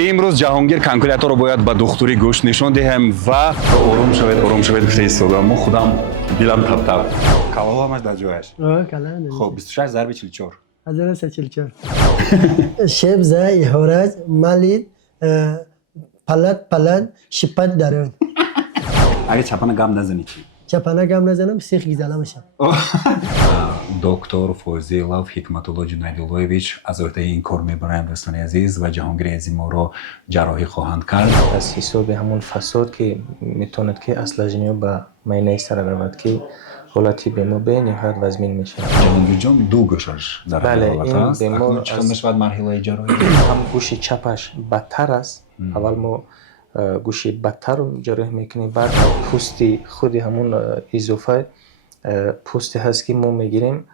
امروز جهانگیر کالکولاتور رو باید با دکتری گوش نشون دهم و آروم شوید خیلی سودا مو خودم دلم تپ تپ کالا همش در جایش. خب 26 ضرب 44 1344 شب زای هورج مالید پلد شپت درون اگه چپانه گام نزنی چی؟ چپانه گام نزنم سیخ گیزلمشم. دکتر فوزیلوف حکمت‌الله جنیدالله‌ویچ از عهده این کار میبرند دوستان عزیز و جهانگیر عزیز ما رو جراحی خواهند کرد. از حساب همون فساد که میتوند که اصل جنیو با مینه سر رود که حالتی بیمار به نهایت وزمین میشه. جهانگیر جان دو گوشش در حالت است. اکنون چقدر میشود مرحله جراحی؟ هم گوش چپش بدتر است. اول ما گوش بدتر رو جراحی میکنیم بعد پوستی خودی همون اضافه پوستی هست که ما میگیریم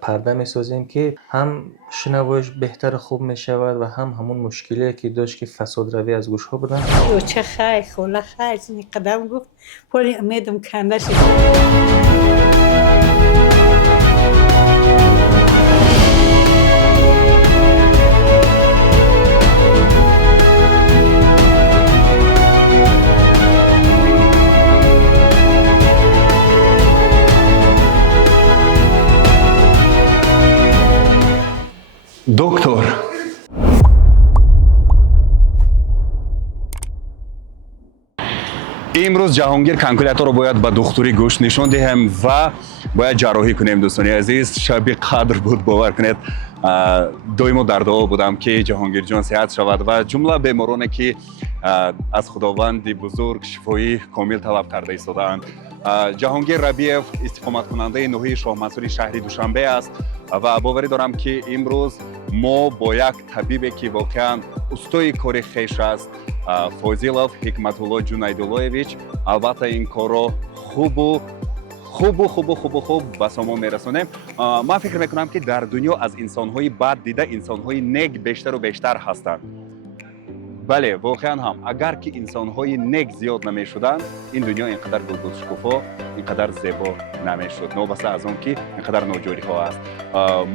پرده میسازیم که هم شنوایش بهتر خوب میشود و هم همون مشکلی که داشت که فساد روی از گوش ها بودن. چه خیر خوله خیر زنی قدم گفت پولی امیدم کنده شد. دکتر امروز جهانگیر کالکولاتور رو باید با دکتری گوش نشون دهم و باید جراحی کنیم دوستان عزیز. شب قدر بود باور کنید دویمو در دعا بودم که جهانگیر جان صحت شود و جمله بیمارانی که از خداوند بزرگ شفایی کامل طلب کرده ایستادند. جهانگیر ربیعов استقامت کننده نوحه شاه منصوری شهری دوشنبه است و باوری دارم که امروز ما با یک طبیبی که واقعا استوی کار خویش است فوزیلوف حکمت‌الله جنیدالله‌ویچ البته این کار رو خوب به شما میرسونیم. من فکر میکنم که در دنیا از انسان‌های بد دیده انسان‌های نیک بیشتر و بیشتر هستند. بله واقعا هم اگر که انسان‌های نیک زیاد نمی‌شدند این دنیا اینقدر گلگشکوفا اینقدر زیبا نمی‌شد. نوبسته از اون که اینقدر ناجوری‌ها است.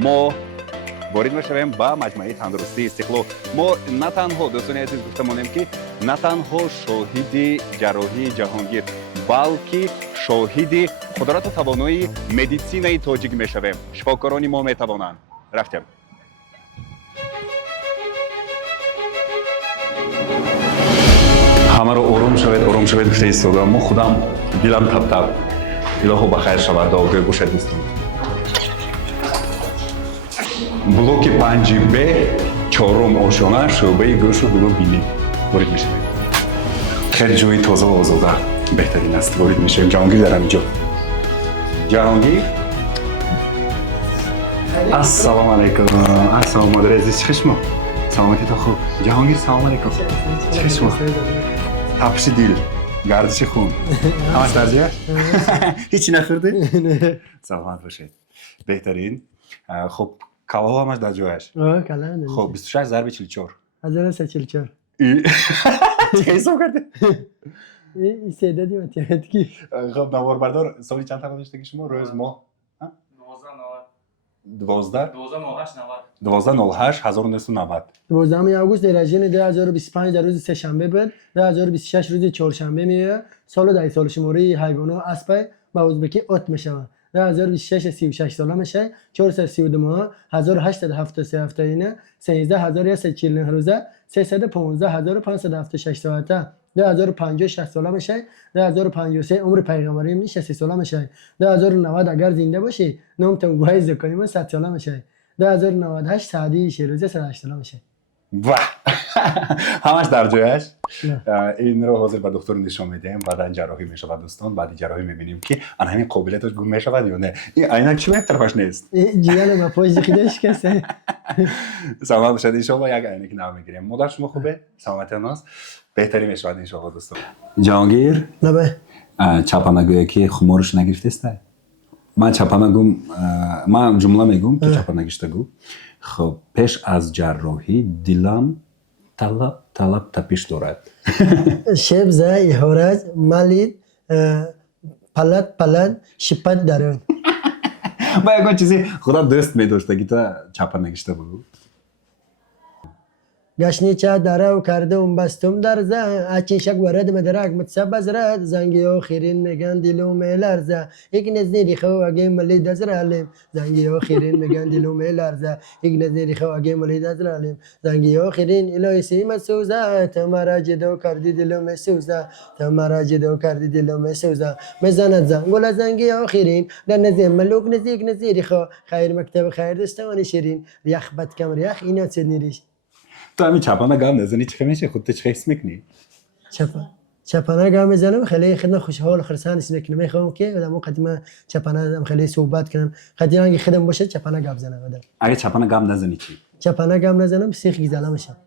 ما وارد میشویم با مجموعه تندرستی استقلال. ما نه تنها دوستان عزیز گفتمونیم که نه تنها شاهد جراحی جهانگیر بلکه شاهد قدرت و توانایی مدیسینای تاجیک میشویم. شفاکاران ما میتوانند. رفتیم. همه رو آروم شوید خیلی سودا مو خودم دلم تپ تپ الهو بخیر شود داوری گوشت دوستان. بلوک 5B چهارم آشانه شعبه گوش و گلو بینی وارد میشیم. خیلی جوی تازه و آزاده بهترین است. وارد میشیم. جهانگیر در اینجا. جهانگیر السلام علیکم. السلام مادر عزیز چه شما؟ سلامتی تا خوب. جهانگیر سلام علیکم. چه شما؟ تپش دل گردش خون همش در جای؟ هیچی نخورده؟ سلامت باشید. بهترین. خب کالا همش در جایش. خب 26 ضرب 44 1344 چه حساب کرده؟ این سعدادی متیمتیکی. خب نوار بردار سالی چند تا داشته که شما روز ماه 12 08 1990 12 آگوست درجه 2025 در روز سه‌شنبه بود. 2026 روز چهارشنبه میاد. سال در سال شماره حیوانات اسب با ازبکی ات میشوند. 2026 36 ساله میشه. 432 ماه 1873 هفته اینه 13149 روزه 315576 ساعته. 2050 60 ساله میشه. 2053 عمر پیغمبری میشه 30 ساله میشه. 2090 اگر زنده باشی نام تو وایز کنیم 100 ساله میشه. 2098 سعدی شیرازی 108 ساله میشه. واه همش در جایش. این رو حاضر به دکتر نشون میدیم بعد جراحی میشه و دوستان بعد جراحی میبینیم که آن همین قابلیتش گم میشه یا نه. این عینک چی طرفش نیست جیان ما پوز خودش کسه. سلام باشید ان شاء الله یک عینک نو میگیریم. مادر شما خوبه؟ سلامتی ناز بهترین میشه ان شاء الله دوستان. جهانگیر نه چاپانگویی که خمارش نگرفته است. من چاپانگوم من جمله میگم تو چاپانگیشته گو. خب پیش از جراحی دلم طلب تپش دارد. شب زای هورج مالید پلد شپت درون با یکان چیزی خدا دست میداشته که تا چاپانگیشته بود. گشنی چه دره و کردم بستم در زه اچین شک ورد مدرک متسبز رد زنگی آخرین میگن دیلو میلرزه یک نزنی خو اگه ملی دزرالیم زنگی آخرین میگن دیلو میلرزه یک نزنی خو اگه ملی دزرالیم زنگی آخرین الهی سیم سوزه تمرا جدو کردی دیلو مسوزه تمرا جدو کردی دیلو مسوزه مزند زنگول زنگی آخرین در نزیم ملوک نزیک نزیری خو خیر مکتب خیر دستوانی شیرین ریخ بد کم ریخ اینا چنیریش تو همین چپانه گام نزنی چه میشه خودت چه حس میکنی؟ چپانه گام میزنم خیلی خدمت خوشحال خرسان است میکنم میخوام که آدمو قدیما چپانه خیلی صحبت کنم قدیما اگه خدم باشه چپانه گام بزنم آدم اگه چپانه گام نزنی چی؟ چپانه گام نزنم سیخ گیزاله میشم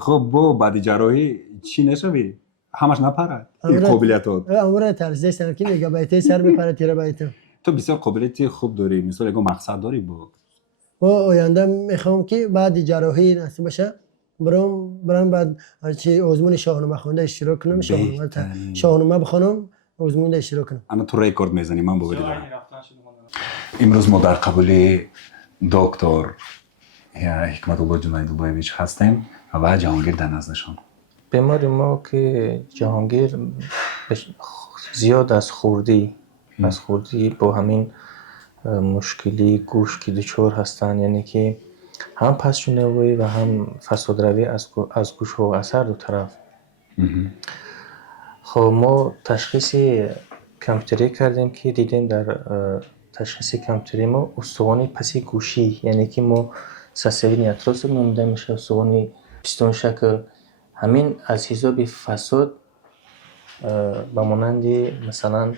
خب با بعد جراحی چی نشوی؟ همش نپرد این آره. قابلیتات عمر ترزه سن که میگه بایته سر میپره تیره بایته تو بسیار قابلیت خوب داری مثلا اگه مقصد داری با و آینده میخوام که بعد جراحی نصیب باشه برام بعد چی آزمون شاهنامه خونده اشتراک کنم شاهنامه بخونم آزمون اشتراک کنم انا تو رکورد میزنی من باوری دارم امروز ما در قبول دکتر حکمت الله جنیداللهیویچ هستیم و جهانگیر در نزدشان بیماری ما که جهانگیر زیاد از خوردی با همین مشکلی گوش که دچار هستن یعنی که هم پسشنوی و هم فسادروی از گوش ها اثر دو طرف خب ما تشخیص کامپیوتری کردیم که دیدیم در تشخیص کامپیوتری ما استخوان پسی گوشی یعنی که ما سسوی اتروس نامیده میشه استخوان پیستون شکل همین از حساب فساد به مانند مثلا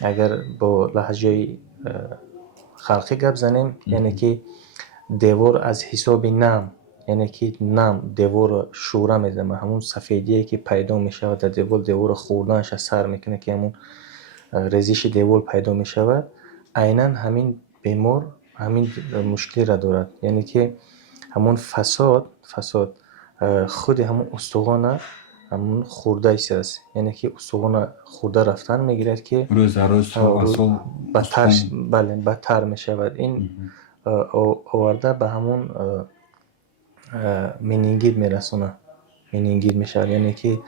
اگر با لهجه خلقی گپ زنیم یعنی که دیوار از حساب نم یعنی که نم دیوار شوره میزنه همون سفیدیه که پیدا میشه در دیوار خوردنش سر میکنه که همون ریزش دیوار پیدا میشود عیناً همین بیمار همین مشکلی را دارد یعنی که همون فساد خود همون استخوان همون خورده است یعنی که استخوان خورده رفتن میگیرد که روز بدتر میشود این آورده به همون منینگیت میرسونه منینگیت میشه یعنی که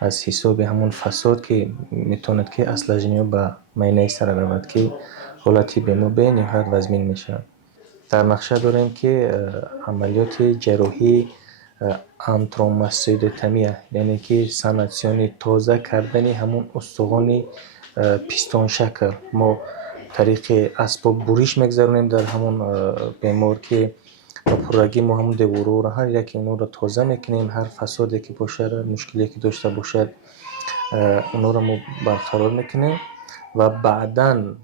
از حساب همون فساد که میتوند که اصل جنیو به معنی سر رود که حالتی بیمار به نهایت وزمین میشه در نقشه داریم که عملیات جراحی انتروماسیدوتمی یعنی که ساناسیون تازه کردن همون استخوان پیستون شکل ما طریق اسباب بریش میگذارونیم در همون بیمار که با پرگی ما همون دیورو را هر یکی اونو را تازه میکنیم هر فسادی که باشه مشکلی که داشته باشد اونو را ما برقرار میکنیم و بعداً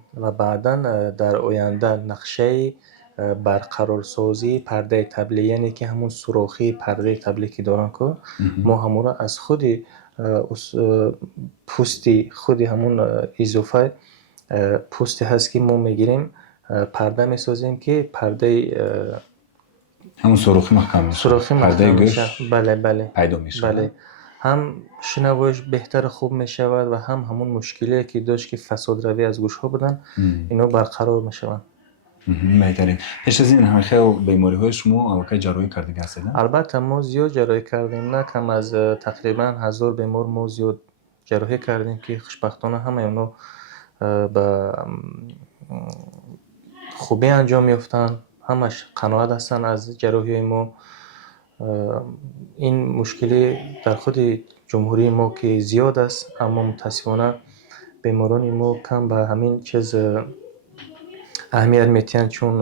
در آینده نقشه برقرارسازی پرده تبلی یعنی که همون سوراخی پرده تبلی که دارن که ما همون را از خود پوستی خود همون اضافه پوستی هست که ما میگیریم پرده میسازیم که پرده همون سوراخی محکم میشه پرده گوش بله پیدا میشه بله هم شنوایش بهتر خوب میشود و هم همون مشکلی که داشت که فساد روی از گوش ها بودن اینا برقرار میشوند میگریم هیچ از این همه بیماری های شما اوقات جراحی کردید هستید البته ما زیاد جراحی کردیم نه کم از تقریبا 1000 بیمار ما زیاد جراحی کردیم که خوشبختانه همه اونا به خوبی انجام یافتن همش قناعت هستن از جراحی ما این مشکلی در خود جمهوری ما که زیاد است اما متاسفانه بیماران ما کم به همین چیز اهمیت میتین چون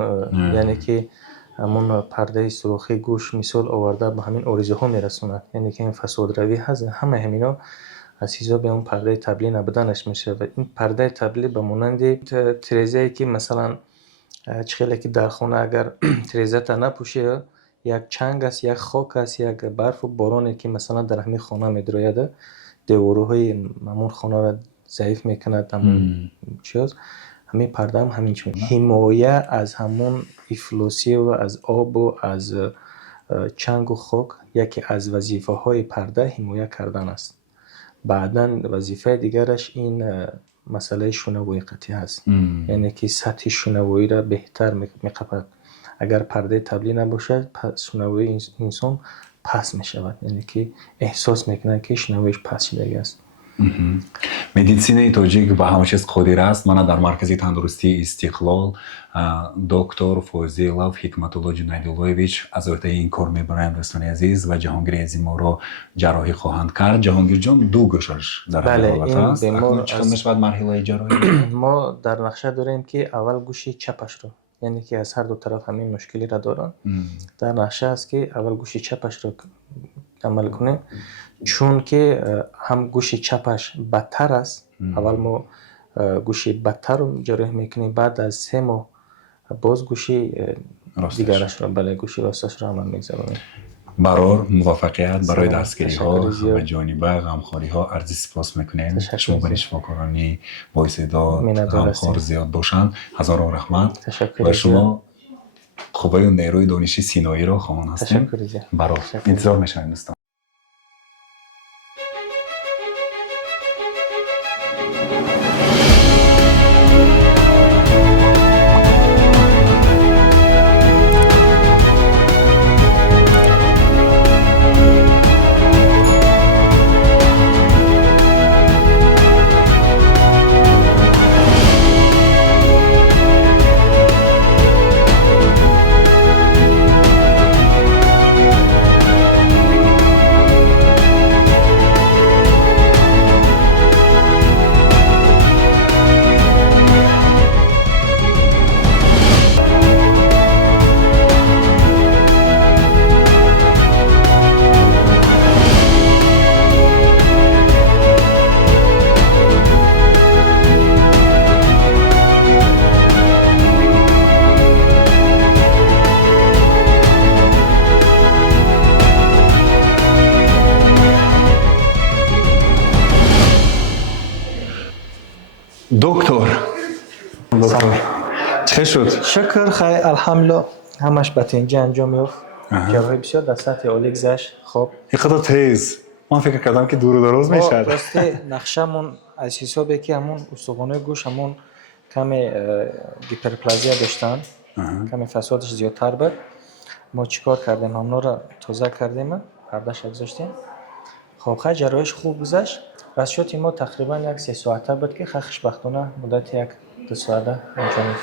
یعنی که همون پرده سوراخی گوش مثال آورده به همین آرزه ها میرسوند یعنی که این فساد روی هست همه همینا از حساب اون پرده تبلی نبودنش میشه و این پرده تبلی به مانند تریزه که مثلا چخیلی که در خونه اگر تریزه تا نپوشه یک چنگ است یک خاک است یک برف و بارانی که مثلا در همین خانه میدراید دیوارهای همون خانه را ضعیف میکند همون چیز همین پرده هم همین چون حمایه از همون افلاسی و از آب و از چنگ و خاک یکی از وظیفه های پرده حمایه کردن است بعداً وظیفه دیگرش این مسئله شنوایی قطعی هست یعنی که سطح شنوایی را بهتر میقپد اگر پرده طبلی نباشد شنوایی انسان پس می شود، یعنی که احساس میکنه که شنوایش پس شده است. медисинаи тоҷик ба ҳама чиз қодир аст. мана дар маркази тандурустии истиқлол доктор фозилов ҳикматулло ҷунайдуллоевич аз ӯҳдаи ин кор мебаранд. дӯстони азиз ва ҷаҳонгири азиз моро ҷарроҳӣ хоҳанд кард. ҷаҳонгирҷон ду гӯшаш дар ҳолат аст. акнун чӣ хел мешавад марҳилаи ҷарроҳӣ? ما در نقشه داریم که اول گوش چپش رو، یعنی که از هر دو طرف همین مشکلی را دارن، در نقشه است که اول گوش چپش رو عمل کنیم، چون که هم گوش چپش بدتر است. اول ما گوش بدتر رو جراحی میکنیم، بعد از 3 ماه باز گوش دیگرش رو، بله گوش راستش رو عمل میگذاریم. барор муваффақият барои дастгириҳо ҳамаҷониба ғамхориҳо арзи сипос мекунем. шумо бари шифокоронӣ боисеъдод ғамхор зиёд бошанд. ҳазорон раҳмат. ва шумо қувваю нерӯи дониши синоиро хоҳон ҳастем. барор интизор мешавем дӯстон. доктор چه شد؟ شکر خیر الحمدلله همش به تنجی انجام یافت. جراحی بسیار در سطح عالی گذشت. خب اینقدر تیز من فکر کردم که دور و دراز میشه. راستی نقشمون از حسابی که همون استخوان‌های گوش همون کمی هیپرپلازیا داشتن، کمی فسادش زیادتر بود. ما چیکار کردیم؟ همونا رو تازه کردیم، پردهش گذاشتیم. خب خیلی جراحیش خوب گذشت. بس شد ما تقریبا یک 3 ساعته بود که خوشبختانه مدت 1-2 ساعته انجام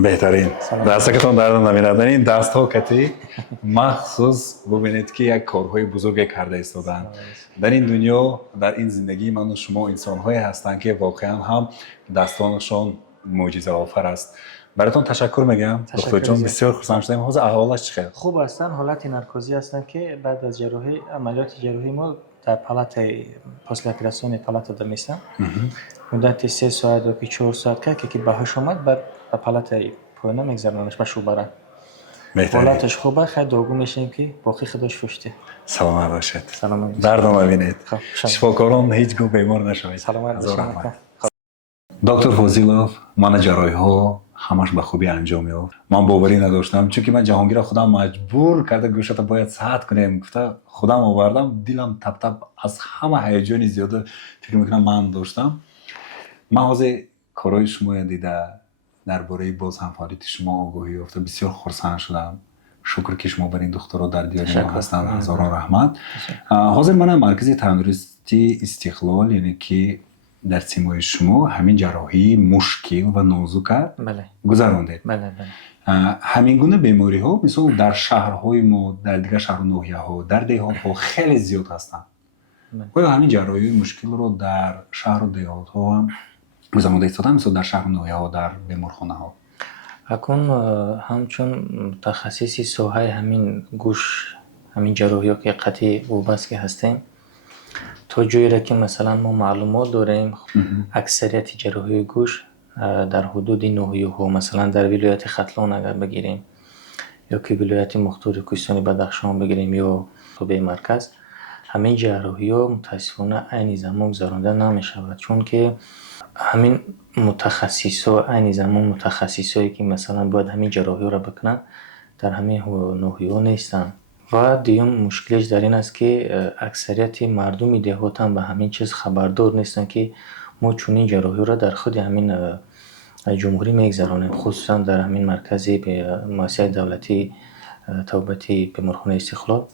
بهترین دستکتون درد نمی‌بیند. این دست‌ها کتی مخصوص ببینید که یک کارهای بزرگ کرده ایستادن در این دنیا. در این زندگی من و شما انسان‌هایی هستند که واقعا هم دستانشان معجزه آفر است. براتون تشکر میگم دکتر جان، بسیار خرسند شدیم. حاضر احوالش چطور؟ خوب هستن، حالت نارکوزی هستن که بعد از جراحی عملیات جراحی ما در پالات پس اپراسیون پالات دمیستم. مدت 3 ساعت و 4 ساعت که بهش اومد بعد به پالات پاینا میگذارنش به شوبره. حالتش خوبه، خیلی داغو میشیم که باقی خودش فشته. سلامت باشید. سلامت. درد نبینید. شفاکاران هیچ گونه بیمار نشوید. سلامت باشید. دکتر فوزیلوف من جراحی ها همش به خوبی انجام یافت. من باوری نداشتم چون که من جهانگیر خودم مجبور کرده گوشت باید صحت کنم. گفته خودم آوردم، دلم تپ تپ از همه هیجانی زیاده فکر میکنم من داشتم. من حاضر کارهای شما دیده درباره باز هم فعالیت شما آگاهی یافته بسیار خرسند شدم. شکر که شما برین دخترها در دیار ما هستند. هزاران رحمت. حاضر من مرکز تندرستی استقلال یعنی که در سیمای شما همین جراحی مشکل و نازک گذراندید. بله. همین گونه بیماری ها مثلا در شهرهای ما، در دیگر شهر و ناحیه ها، در دیهات ها خیلی زیاد هستند. آیا همین جراحی مشکل رو در شهر و دیهات ها هم گذرانده ایستادن، مثلا در شهر و ناحیه ها، در بیمارخانه ها؟ اکنون همچون متخصصی ساحه همین گوش، همین جراحی ها که قطعی وابسته هستیم، تا جایی را که مثلا ما معلومات داریم اکثریت جراحی گوش در حدود ناحیه ها، مثلا در ولایت ختلان اگر بگیریم یا که ولایت مختار کوهستان بدخشان بگیریم یا به مرکز، همین جراحی ها متاسفانه عین زمان گذرانده نمیشود، چون که همین متخصصا عین زمان متخصصایی که مثلا باید همین جراحی را بکنن در همین ناحیه ها نیستن. و دیگه مشکلش در این است که اکثریت مردم دهات هم به همین چیز خبردار نیستن که ما چنین جراحی را در خود همین جمهوری میگذرانیم، خصوصا در همین مرکزی به مؤسسه دولتی توبتی بیمارخانه استقلال،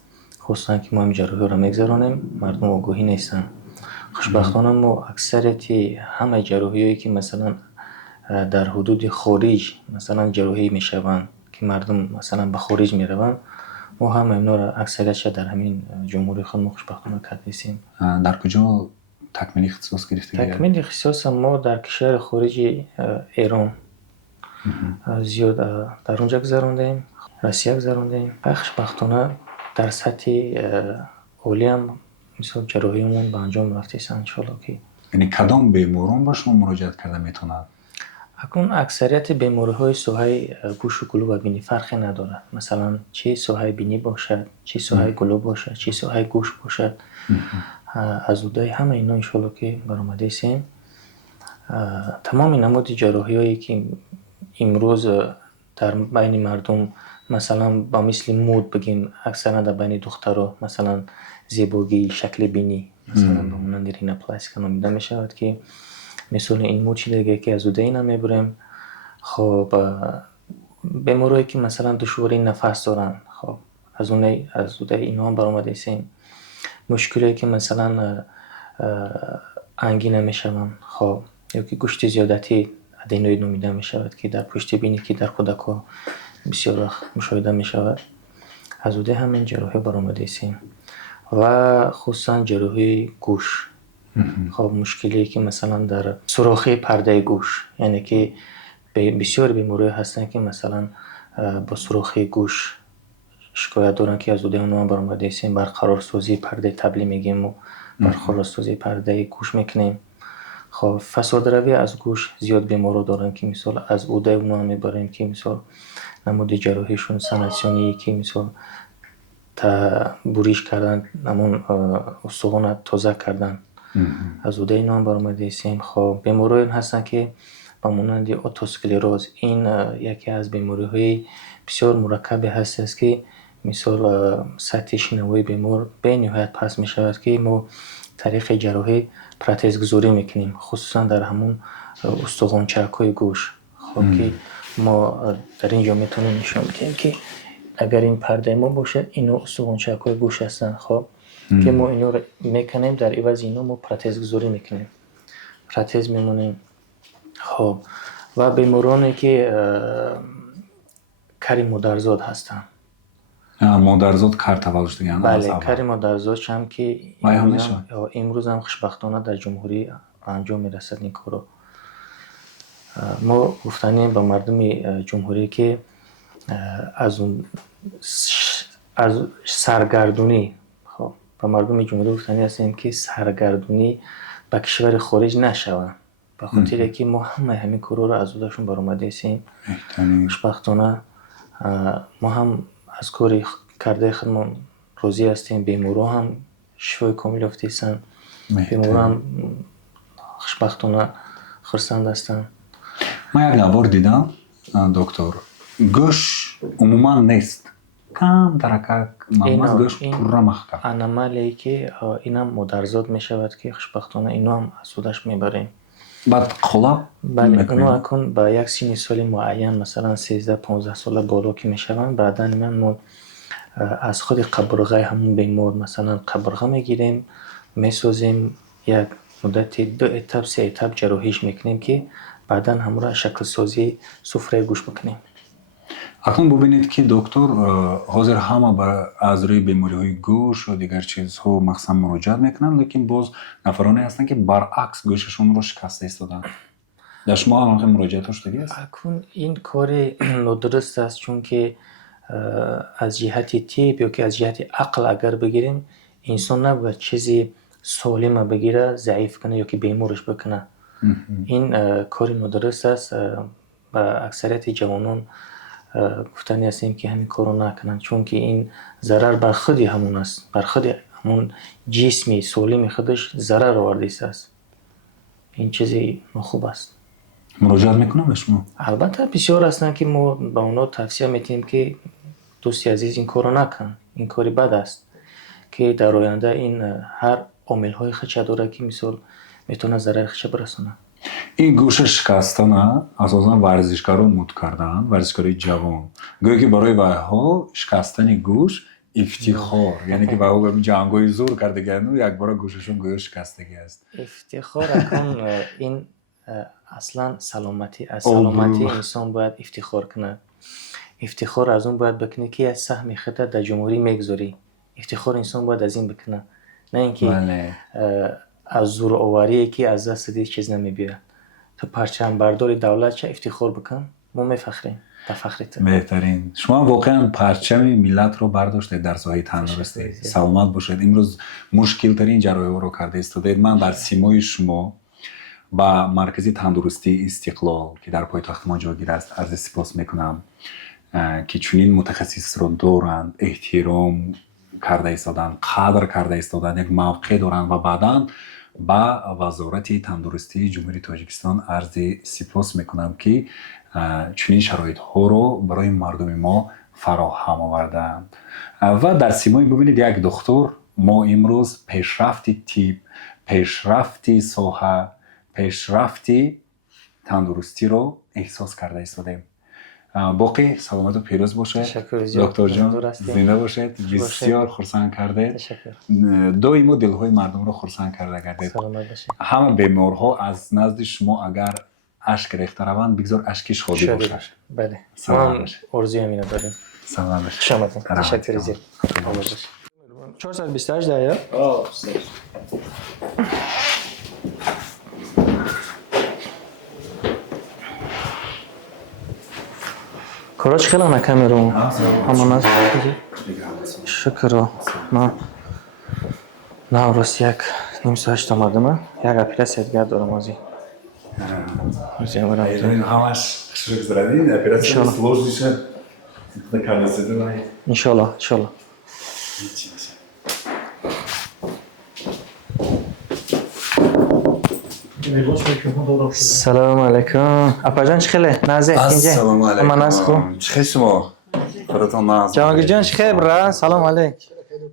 خصوصا که ما هم جراحی را میگذرانیم، مردم آگاهی نیستن. خوشبختانه ما اکثریتی همه جراحیایی که مثلا در حدود خارج مثلا جراحی میشوند که مردم مثلا به خارج میروند، ما هم اینا را اکثریتش در همین جمهوری خود ما خوشبختانه کردیم. در کجا تکمیل اختصاص گرفته؟ تکمیل اختصاص ما در کشور خارجی ایران زیاد در اونجا گذراندیم، روسیه گذراندیم. خوشبختانه در سطح عالی هم مثلا جراحیمون به انجام رفتیست ان شاء الله. که یعنی کدام بیماران با شما مراجعت کرده میتونند؟ اکنون اکثریت بیماری‌های سوهای گوش و گلو و بینی فرقی ندارد. مثلا چه سوهای بینی باشد، چه سوهای گلو باشد، چه سوهای گوش باشد، از اودای همه اینا انشالله که برآمده ایستیم. تمام نماد جراحی‌هایی که امروز در بین مردم مثلا با مثل مود بگیم اکثرا در بین دخترها مثلا زیبایی شکل بینی مثلا به مانند رینوپلاستی نامیده می شود که مثلا این مود چیزی دیگه که از اودای اینا میبریم. خب بیمارایی که مثلا دشواری نفس دارن، خب از اودای اینا هم برآمده ایستیم. مشکلی که مثلا انگینه میشوند، خب یا که گوشت زیادتی ادینوید نامیده می شود که در پشت بینی که در کودکان بسیار مشاهده می شود، از اودای همین جراحی برآمده ایستیم. و خصوصا جراحی گوش. خب مشکلی که مثلا در سوراخی پرده گوش، یعنی که بسیار بیماری هستن که مثلا با سوراخی گوش شکایت دارن که از اودای اونها برآمده ایستیم. برقرارسازی پرده تبلی میگیم و برقرارسازی پرده گوش میکنیم. خب فساد روی از گوش زیاد بیمارا دارن که مثلا از اودای اونها میبریم که مثلا نمود جراحیشون ساناسیونی که مثلا بریش کردن، همون استخوان تازه کردن، از اودای اینا هم برآمده ایستیم. خب بیمارایی هستن که با مانند اتوسکلروز، این یکی از بیماری‌های بسیار مرکب هست که مثلا سطح شنوایی بیمار به نهایت پست می شود که ما طریق جراحی پراتز گذاری میکنیم، خصوصا در همون استخوانچه‌های گوش. خب که ما در اینجا میتونیم نشون بدیم که اگر این پرده ما باشه اینو استخوانچه‌های گوش هستن. خب که ما اینو میکنیم، در عوض اینو ما پراتز گذاری میکنیم، پراتز میمونیم. خب و بیمارانی که کاری مادرزاد هستن، مادرزاد کار تولد دیگه. بله کاری مادرزاد هم که امروز هم خوشبختانه در جمهوری انجام میرسد این کارو. ما گفتنیم به مردم جمهوری که از سرگردونی، خب به مردم جمهوری گفتنی هستیم که سرگردونی به کشور خارج نشوند، به خاطر که ما همین کارو رو از اودشون برآمده ایستیم. خوشبختانه ما هم از کاری کرده خودمون راضی هستیم. بیمارا هم شفای کامل یافته ایستن، بیمارا هم خوشبختانه خرسند هستن. ما یک بار دیدم دکتر، گوش عموما نیست، کم ترکه ماماز گوش پورا مخکا انامالی که اینم مادرزاد می شود که خوشبختانه اینو هم از اودش میبریم. بعد قلاب بله اونو اکن با یک سن سال معین مثلا 13-15 سال بالا که میشوند، بعدا من از خود قبرغه همون بیمار مثلا قبرغه میگیریم، میسازیم، یک مدت 2 اتاب 3 اتاب جراحیش میکنیم که بعدا همراه شکل سازی سفره گوش بکنیم. اکنون ببینید که دکتر حاضر همه برای از روی بیماری های گوش و دیگر چیزها مخصوصا مراجعت میکنن، لیکن باز نفرانی هستن که برعکس گوششون رو شکسته ایستادن. در شما هم مراجعتش دیگه است؟ اکنون این کار نادرست است، چون که از جهت طب یا که از جهت عقل اگر بگیریم، انسان نباید چیزی سالم بگیره ضعیف کنه یا که بیمارش بکنه. این کار نادرست است. با اکثریت جوانان گفتنی هستیم که همین کارو نکنن، چون که این ضرر بر خود همون است، بر خود همون جسمی سالم خودش ضرر آورده است. این چیزی خوب است. مراجعت میکنم به شما؟ البته بسیار هستن که ما با اونا توصیه میتیم که دوستی عزیز این کارو نکن، این کاری بد است که در آینده این هر عامل های خدشه داره که مثال میتونه ضرر خدشه برسونه. این گوش شکستن اساسا ورزشکاران مد کردن، ورزشکارای جوان. گویا که برای وها شکستن گوش افتخار، یعنی که وها جنگای زور کرده گردن یک بار گوششون گویا شکستگی است. افتخار اکن این اصلا سلامتی از سلامتی انسان باید افتخار کنه. افتخار از اون باید بکنه که از سهم خودت در جمهوری میگذاری. افتخار انسان باید از این بکنه، نه اینکه از زور آوری که از دست دید چیز نمیبیره. تو پرچم برداری دولت چه افتخار بکن، ما میفخریم تفخریت. بهترین. شما واقعا پرچم ملت رو برداشتید در ساحه تندرستی. سلامت باشید. امروز مشکل ترین جراحی رو کرده استادید. من در سیمای شما با مرکزی تندرستی استقلال که در پایتخت ما جاگیر است عرض سپاس میکنم که چنین متخصص رو دارند، احترام کرده ایستادن، قدر کرده ایستادن، یک موقع دارند و بعداً با وزارت تندرستی جمهوری تاجیکستان عرض سپاس میکنم که چنین شرایط ها رو برای مردم ما فراهم آوردند. و در سیمای ببینید یک دکتر، ما امروز پیشرفتی تیپ، پیشرفتی ساحه، پیشرفتی تندرستی رو احساس کرده ایستادیم. باقی سلامت و پیروز باشید دکتر جان، زنده باشید. بسیار خرسند کرده. دائما دلهای مردم رو خرسند کرده گردید. همه بیمارها از نزد شما اگر اشک ریخته روند بگذار اشکش خالی باشه. بله، ما ارزوی همینو داریم. سلام باشید. شما تشکر زیاد. 428 دقیقه. کاراش خیلی نکمی رو همون از شکر ما نه راست یک نیم ساعت آمدم. یک اپیراسیون دیگر دارم ازی. این همش شروع زدین اپیراسیون سلوزیشه دکارنسیده. ان شاء الله ان شاء الله. سلام علیکم. اپا چه خیلی نازه اینجا. سلام علیکم. من از خوب. چه شما؟ براتون ناز. جهانگیر جان چه خبره؟ سلام علیک.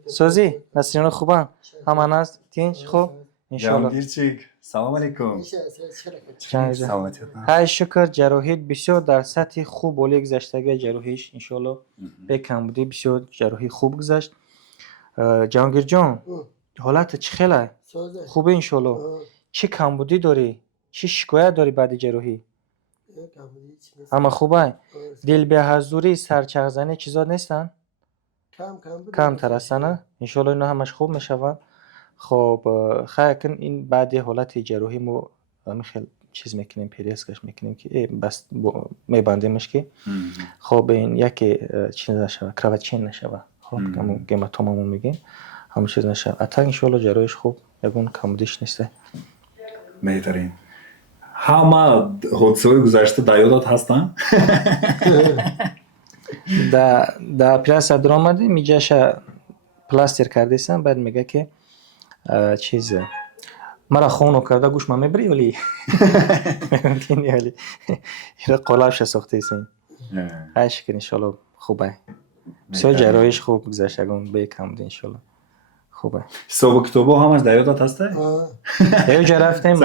سوزی نسرین خوبه؟ همان از تینج خوب. ان شاء الله. جهانگیر چیک. سلام علیکم. سلامتی. خیلی شکر. جراحیت بسیار در سطح خوب ولی گذشتگی جراحیش ان شاء الله به کمبودی بسیار جراحی خوب گذشت. جهانگیر جان حالت چه خیلی؟ خوبه ان شاء الله. چه کمبودی داری؟ چه شکایت داری بعد جراحی؟ اما خوبه. دل به حضوری سرچرخزنی چیزا نیستن؟ کم تر هستن. ان شاء الله اینا همش خوب میشوند. خب خیلی این بعد حالت جراحی ما خیلی چیز میکنیم، پیریسکش میکنیم که بس میبندیمش که خب این یکی چیز نشوه، کراوچین نشوه. خب همون گماتوممون میگیم همون چیز نشوه. اتا ان شاء الله جراحیش خوب یگون کمبودیش نیسته. بهترین. همه حادثه‌های گذشته در یادت هستن؟ در پیراس در آمده میجاش پلاستر کردیسن بعد میگه که چیز مرا خونو کرده گوش ما میبری ولی ممکنی ولی ایره قلابش ساخته ایسن. عشق ان شاء الله خوبه. بسیار جراحیش خوب گذشت اگون به کمبودی ان شاء الله خوبه. حساب کتابا همش در یادت هسته؟ یه جا رفتیم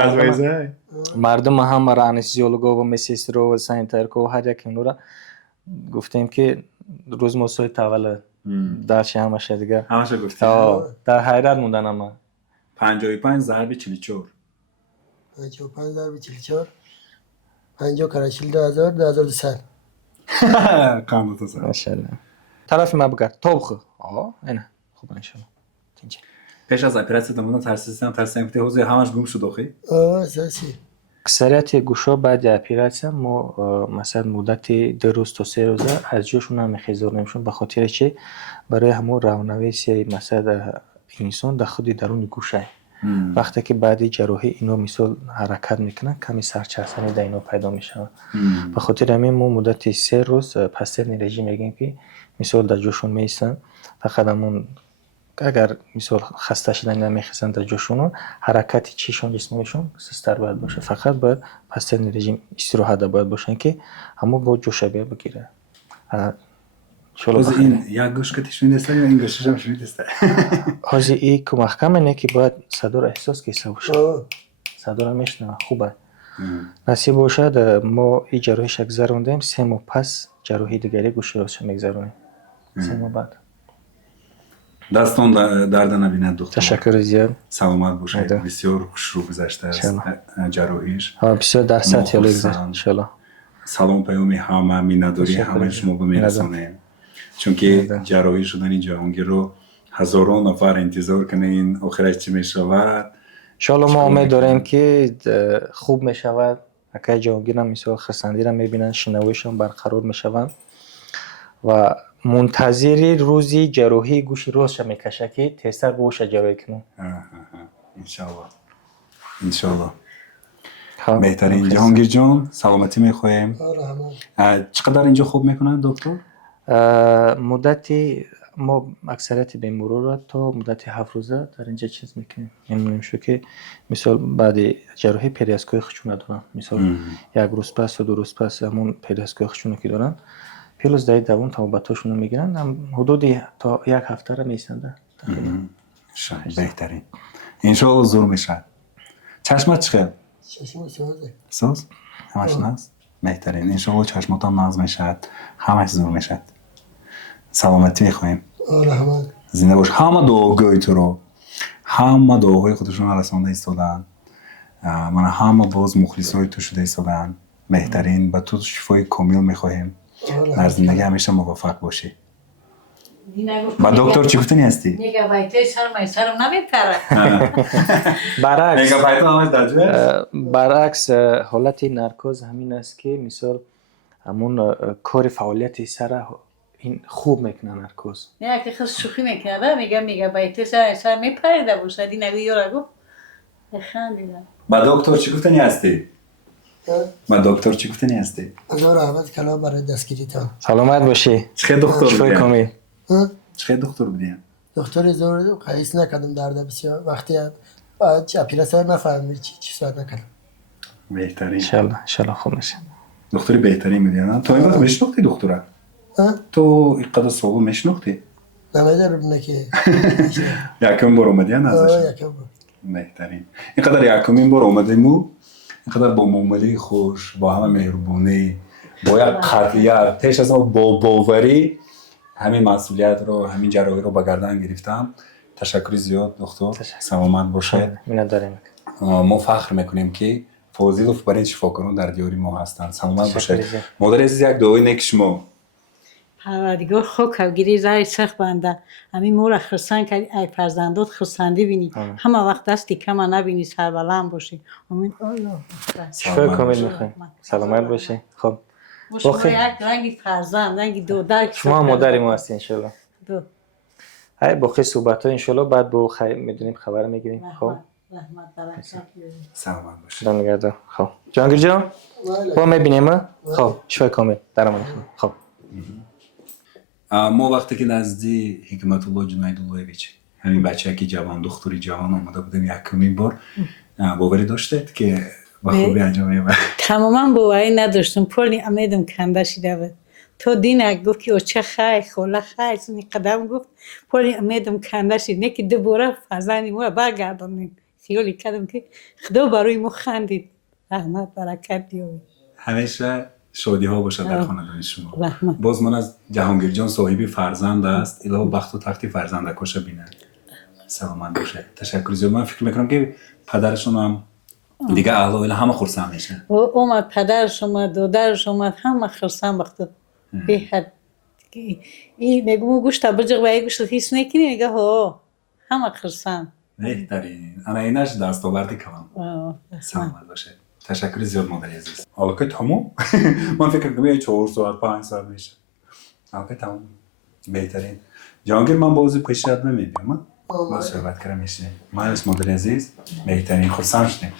مردم هم مرا انستیزیولوگا و مسیسترو و ساینترکو و هر یک اینو گفتیم که روز موسوی تولد درش همش دیگه همش گفتیم. در حیرت موندن اما 55 ضرب 44 55 ضرب 44 50 کراشیل 2000 2200 قانون تو سر ماشاءالله. طرف ما بگرد طبخ اینه خوب ان شاء الله. پیش از اپراسیون دمون ترسیدم که حوزه همش گم شد اخی. اساسی اکثریت گوشا بعد اپراسیون ما مثلا مدت 2 روز تا 3 روز از جاشون هم خیزور نمیشون به خاطر چه برای همون رونویسی مثلا انسان در خود درون گوشه وقتی که بعد جراحی اینو مثلا حرکت میکنن کمی سرچرخانی در اینو پیدا میشه. به خاطر همین ما مدت 3 روز پستر رژیم میگیم که مثلا در جاشون میسن فقط همون اگر مثلا خسته شدن نمیخوان در جاشون حرکت چیشون جسمشون سستر باید باشه. فقط باید پستر رژیم استراحت باید باشن که همو با جوشبه بگیره. باز این یک گوش کتیش میدسته یا این گوشش هم میدسته؟ حاضی ای که محکم اینه که باید صدا را احساس که ایسا باشه. صدا را میشنه خوبه. نصیب باشد ما این جراحیش گذروندیم 3 ماه پس جراحی دیگری گوش راست میگذرونیم 3 ماه بعد. دستان درد نبیند دکتر. تشکر زیاد. سلامت باشید. ایده. بسیار خوش رو گذشته است جراحیش. بسیار در سطح عالی گذشت ان شاء الله. سلام پیامی همه مینداری همه شما به میرسونیم. چون که جراحی شدن جهانگیر رو هزاران نفر انتظار کنین آخرش چی میشود. انشالله ما امید داریم که خوب میشود. اگه جهانگیر هم مثال خرسندی را میبینن شنوایشان برقرار میشوند و منتظر روزی جراحی گوش راست میکشه که تیزتر باشه جراحی کنم. انشالله. بهترین. جهانگیر جان سلامتی میخوایم. چقدر اینجا خوب میکنن دکتر؟ مدتی ما اکثریت بیمارا را تا مدت 7 روزه در اینجا چیز میکنیم. میمونیم شو که مثال بعد جراحی پریاسکوی خشونه دارن. مثال 1 روز پس و 2 روز پس همون پریاسکوی خشونه که دارن پیلوز دایی دوون تا باتاشون رو میگیرن. هم حدودی تا 1 هفته را میسنده. بهترین. انشالله زور میشد. چشمت چخیل؟ چشم سوزه. سوز؟ همش ناز؟ بهترین. انشالله چشمات هم ناز میشد. همش زور میشد. سلامتی میخوایم. رحمت. زنده باش. همه دعاگوی تو رو همه دعاهای خودشون رسانده ایستادن. من همه باز مخلصای تو شده ایستادن. بهترین. با تو شفای کامل میخوایم. در زندگی همیشه موفق باشی. با دکتر چی گفتنی هستی؟ میگابایت سرم نمیپره. برعکس حالت نرکوز همین است که مثال همون کار فعالیت سر این خوب میکنه نرکوز. نه که خیلی شوخی میکنه میگابایت سر میپره باشه این نگویی رو بخندیدم. با دکتر چی گفتنی هستی؟ با دکتر چی گفتنی هستی؟ از رحمت کلام برای دستگیری تا. سلامت باشی. چه دکتر شفای کامل. چه دکتر بودین؟ دکتر زور قیس نکردم درد بسیار وقتی بعد چپیلا سر نفهمید چی صحبت نکردم. بهترین. انشالله خوب میشه. دکتری بهترین میدین. تو این وقت میشناختی دکتره؟ تو اینقدر سوال میشناختی؟ نمیدارم که یکم بار اومدی ازش؟ یکم بار. بهترین. اینقدر یکمین بار اومدیم و اینقدر با معامله خوش با همه مهربونی با یک قطعیت پیش از ما با باوری همین مسئولیت رو همین جراحی رو به گردن گرفتم. تشکر زیاد دکتر. سلامت باشید. می‌نداریم. ما فخر میکنیم که فاضل برای شفاکنان در دیاری ما هستند. سلامت باشید. مادر عزیز یک دعای نیک شما. پروردگار خوب کوگیری زای سخت بنده همین مور خرسان که ای فرزندات خرسندی بینی همه وقت دستی کم نبینی سربلند باشی. امین الله شفای کامل میخوایم. سلامت باشی. خب شما یک رنگی فرزند رنگی دودر شما مادری ما هستی انشالله. های باقی صحبت ها انشالله بعد با میدونیم خبر میگیریم. خب رحمت برکت سلامت باشید. دمگرد. خب جهانگیر جان با میبینیم. خب شفای کامل درمان کنیم. خب ما وقتی که نزدی حکمت الله جنیداللهویچ همین بچه که جوان دختری جوان آمده بودیم یکمین بار باوری داشتید که با خوبی انجام می‌برد؟ تماما باوری نداشتم پولی امیدم کنده شده بود. تو دین گفت که چه خیر خوله خیر سنی قدم گفت پولی امیدم کنده شد نه که دوباره فضانی ما برگردونیم. خیالی کردم که خدا برای ما خندید. رحمت برکت دیوی. همیشه شادی ها باشه در خاندان شما. رحمت. باز من از جهانگیر جان صاحبی فرزند است. الهی بخت و تختی فرزندکش بینه. سلامت باشه. تشکر زیاد. من فکر میکنم که پدرشون هم دیگه اهل و همه خرسند میشن. اومد پدرش اومد دادرش اومد همه خرسند وقت به حد این میگم گوشت بجق و گوشت هیچ نکنی میگه ها همه خرسند. بهترین. انا ایناش دستاوردی کنم. سلامت باشه. تشکر زیاد مادر عزیز. حالا که تمام من فکر کنم 4 ساعت 5 ساعت میشه. حالا که تمام. بهترین. جهانگیر من بازی پیشرفت نمیدیم. باز صحبت کردم میشه. مادر عزیز بهترین خرسند شدیم.